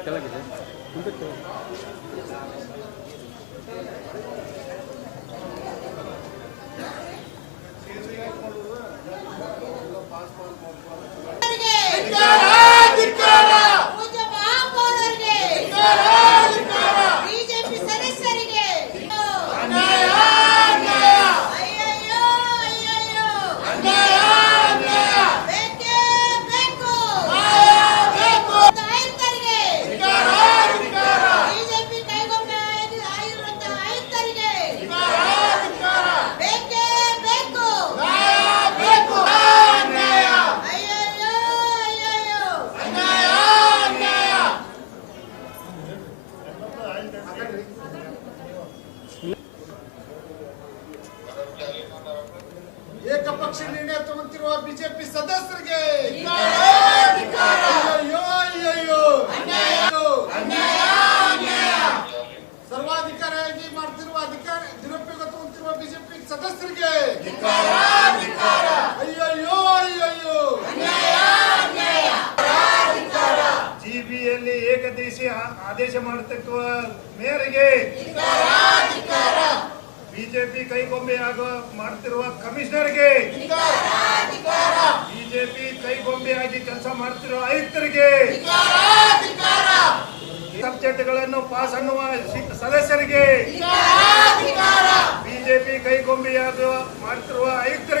ಕುಂದ್ರಿ ಕೆಳಗಿದೆ ಏಕಪಕ್ಷ ನಿರ್ಣಯ ತಗೊಂತಿರುವ ಬಿಜೆಪಿ ಸದಸ್ಯರಿಗೆ. ಸರ್ವಾಧಿಕಾರಿಯಾಗಿ ಮಾಡ್ತಿರುವ ಅಧಿಕಾರ ದುರುಪಯೋಗ ತಗೊಂತಿರುವ ಬಿಜೆಪಿ ಸದಸ್ಯರಿಗೆ ಅಯ್ಯಯ್ಯೋ ಅಯ್ಯಯ್ಯೋ ಜಿಬಿಯಲ್ಲಿ ಏಕದೇಶಿ ಆದೇಶ ಮಾಡತಕ್ಕ ಮೇರೆಗೆ ಬಿಜೆಪಿ ಕೈಗೊಂಬೆ ಆಗೋ ಮಾಡ್ತಿರುವ ಕಮಿಷನರ್ಗೆ ಬಿಜೆಪಿ ಕೈಗೊಂಬೆಯಾಗಿ ಕೆಲಸ ಮಾಡ್ತಿರುವ ಆಯುಕ್ತರಿಗೆ ಸಬ್ಜೆಕ್ಟ್ಗಳನ್ನು ಪಾಸ್ ಅನ್ನುವ ಸದಸ್ಯರಿಗೆ ಬಿಜೆಪಿ ಕೈಗೊಂಬೆಯಾಗ ಮಾಡ್ತಿರುವ ಆಯುಕ್ತರಿಗೆ